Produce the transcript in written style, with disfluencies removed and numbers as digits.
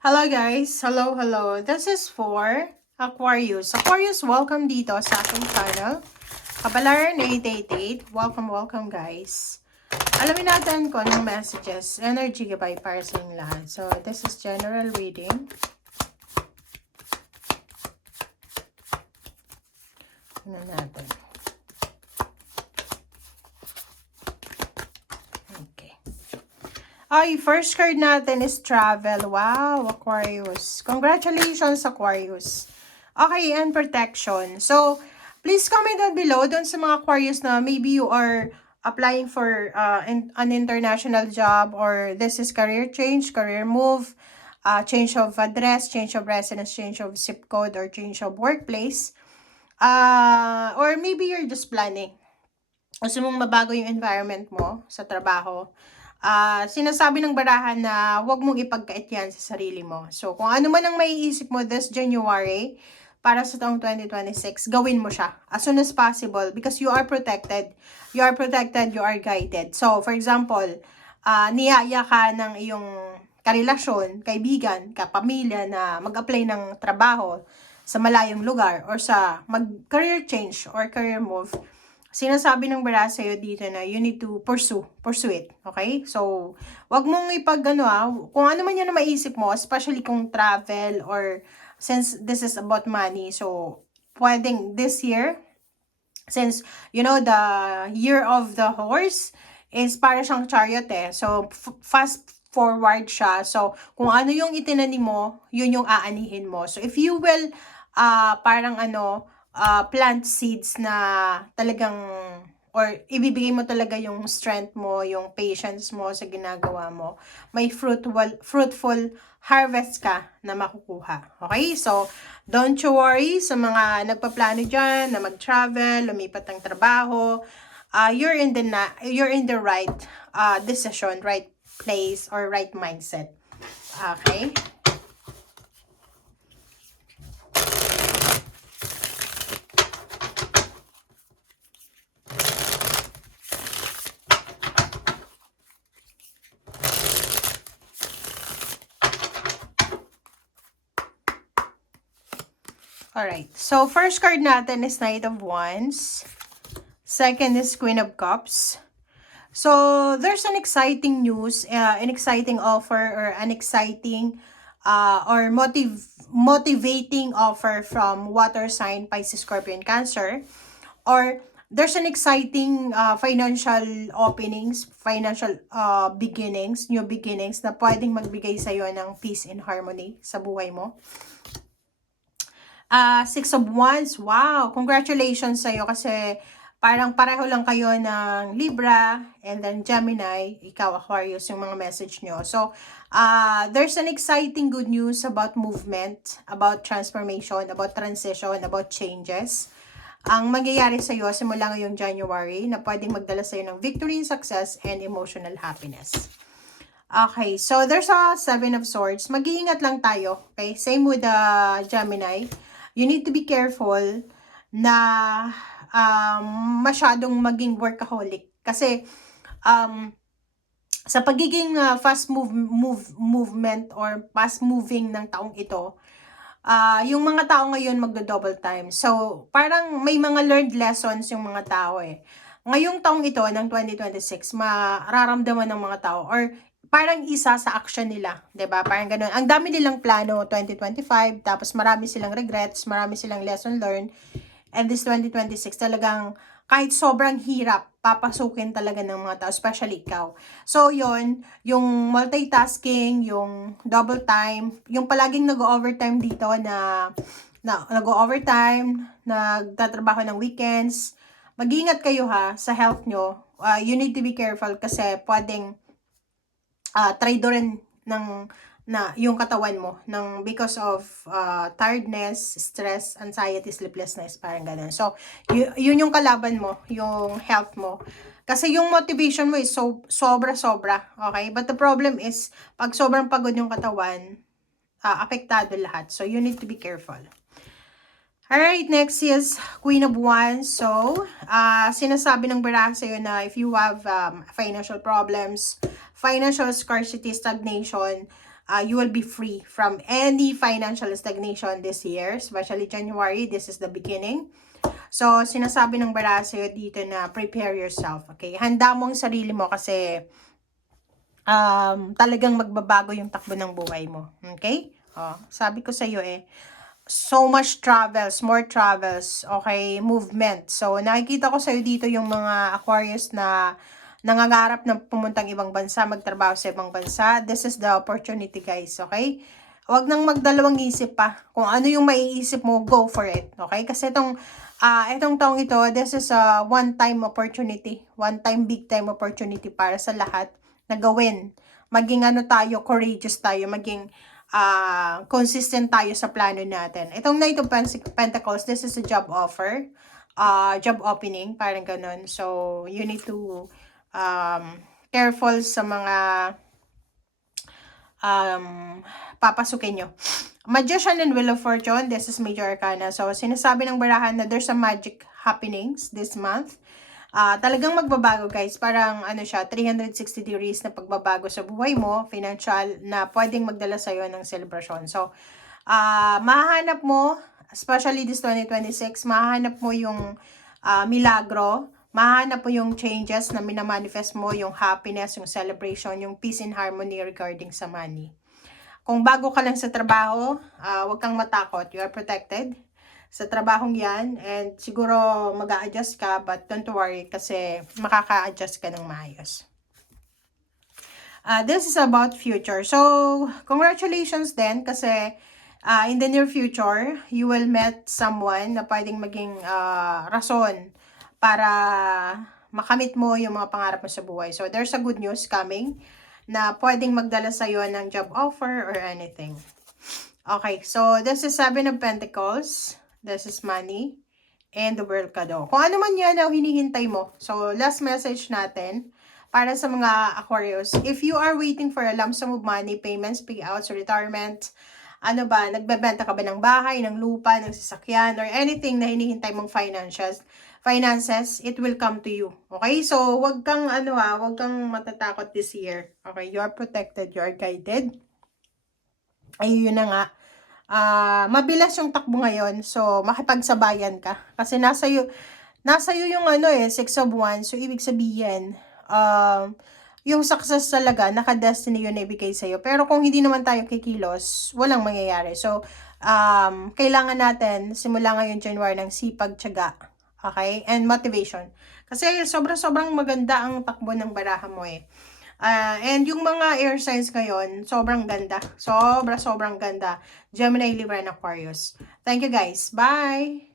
Hello guys! Hello! This is for Aquarius. Aquarius, welcome dito sa aking channel. Kabalaran 888. Welcome guys. Alamin natin kung anong messages, energy gabay para sa inyong lahat. So, this is general reading. Tingnan natin. Okay. Ay, first card natin is travel. Wow, Aquarius. Congratulations, Aquarius. Okay, and protection. So, please comment down below dun sa mga Aquarius na maybe you are applying for an international job, or this is career change, career move, change of address, change of residence, change of zip code, or change of workplace. Or maybe you're just planning. Gusto mong mabago yung environment mo sa trabaho. Sinasabi ng barahan na huwag mong ipagkait yan sa sarili mo. So, kung ano man ang maiisip mo this January para sa taong 2026, gawin mo siya as soon as possible because you are protected. You are protected, you are guided. So, for example, niyaya ka ng iyong karelasyon, kaibigan, kapamilya na mag-apply ng trabaho sa malayong lugar or sa mag-career change or career move. Sinasabi ng bara sa'yo dito na you need to pursue it, okay? So, wag mong kung ano man yan na maisip mo, especially kung travel or since this is about money, so, pwedeng this year, since, the year of the horse is para siyang chariot so, fast forward siya. So, kung ano yung itinanim mo, yun yung aanihin mo. So, if you will, plant seeds na talagang or ibibigay mo talaga yung strength mo, yung patience mo sa ginagawa mo, may fruitful harvest ka na makukuha. Okay? So, don't you worry sa mga nagpaplano dyan na mag-travel, lumipat ng trabaho. You're in the right decision, right place, or right mindset. Okay? Alright, so first card natin is Knight of Wands. Second is Queen of Cups. So, there's an exciting news, an exciting offer, or an exciting or motivating offer from water sign, Pisces, Scorpio, and Cancer. Or, there's an exciting financial openings, financial beginnings, new beginnings na pwedeng magbigay sa'yo ng peace and harmony sa buhay mo. Six of Wands, wow, congratulations sa'yo kasi parang pareho lang kayo ng Libra and then Gemini, ikaw Aquarius yung mga message nyo. So, there's an exciting good news about movement, about transformation, about transition, about changes. Ang mangyayari sa'yo simula ngayong January na pwedeng magdala sa'yo ng victory, success, and emotional happiness. Okay, so there's a Seven of Swords. Mag-iingat lang tayo, okay? Same with the Gemini. You need to be careful na masyadong maging workaholic. Kasi sa pagiging fast movement or fast moving ng taong ito, yung mga tao ngayon magdo-double time. So, parang may mga learned lessons yung mga tao Ngayong taong ito, ng 2026, mararamdaman ng mga tao or parang isa sa action nila, 'di ba? Parang ganoon. Ang dami nilang plano 2025, tapos marami silang regrets, marami silang lesson learned. And this 2026 talagang kahit sobrang hirap, papasukin talaga ng mga tao, especially ikaw. So, yon yung multitasking, yung double time, yung palaging nag-overtime dito na nag-overtime, nagtatrabaho ng weekends. Mag-ingat kayo sa health nyo. You need to be careful kasi pwedeng traidorin yung katawan mo because of tiredness, stress, anxiety, sleeplessness, parang ganun. So, yun yung kalaban mo, yung health mo. Kasi yung motivation mo is sobra-sobra, okay? But the problem is, pag sobrang pagod yung katawan, apektado lahat. So, you need to be careful. Alright, next is Queen of Wands. So, sinasabi ng barahan sa'yo na if you have financial problems, financial scarcity, stagnation, you will be free from any financial stagnation this year, especially January. This is the beginning. So, sinasabi ng baraha sa'yo dito na prepare yourself, okay? Handa mo ang sarili mo kasi talagang magbabago yung takbo ng buhay mo, okay? Sabi ko sa'yo so much travels, more travels, okay, movement. So, nakikita ko sa'yo dito yung mga Aquarius na nangangarap na pumuntang ibang bansa, magtrabaho sa ibang bansa. This is the opportunity, guys, okay? Huwag nang magdalawang isip pa. Kung ano yung maiisip mo, go for it, okay? Kasi itong taong ito, this is a one-time opportunity. One-time, big-time opportunity para sa lahat na gawin. Maging tayo, courageous tayo, maging consistent tayo sa plano natin. Itong Knight of Pentacles, this is a job offer, job opening, parang ganun. So, you need to careful sa mga papasukin nyo. Magician and Wheel of Fortune, this is Major Arcana. So, sinasabi ng barahan na there's some magic happenings this month. Talagang magbabago, guys. Parang siya, 360 degrees na pagbabago sa buhay mo, financial, na pwedeng magdala sa'yo ng celebration. So, mahanap mo, especially this 2026, mahanap mo yung milagro, mahanap mo yung changes na minamanifest mo, yung happiness, yung celebration, yung peace and harmony regarding sa money. Kung bago ka lang sa trabaho, huwag kang matakot. You are protected sa trabahong yan, and siguro mag-a-adjust ka, but don't worry kasi makaka-adjust ka ng maayos. This is about future. So, congratulations din kasi in the near future, you will meet someone na pwedeng maging rason para makamit mo yung mga pangarap mo sa buhay. So, there's a good news coming na pwedeng magdala sa'yo ng job offer or anything. Okay, so this is 7 of Pentacles. This is money. And the World Card. Kung ano man yan ang hinihintay mo. So, last message natin para sa mga Aquarius. If you are waiting for a lump sum of money, payments, payouts, or retirement, nagbebenta ka ba ng bahay, ng lupa, ng sasakyan, or anything na hinihintay mong finances, it will come to you. Okay? So, wag kang wag kang matatakot this year. Okay? You are protected, you are guided. Ayun na nga. Mabilas yung takbo ngayon, so makipagsabayan ka. Kasi nasa iyo yung 6 of Wands, so ibig sabihin, yung success talaga, naka-destiny yun na ibigay sa'yo. Pero kung hindi naman tayo kikilos, walang mangyayari. So, kailangan natin, simula ngayon January, ng sipag, tiyaga, okay? And motivation. Kasi sobrang maganda ang takbo ng baraha mo and yung mga air signs ngayon, sobrang ganda. Sobrang ganda. Gemini, Libra, and Aquarius. Thank you, guys. Bye!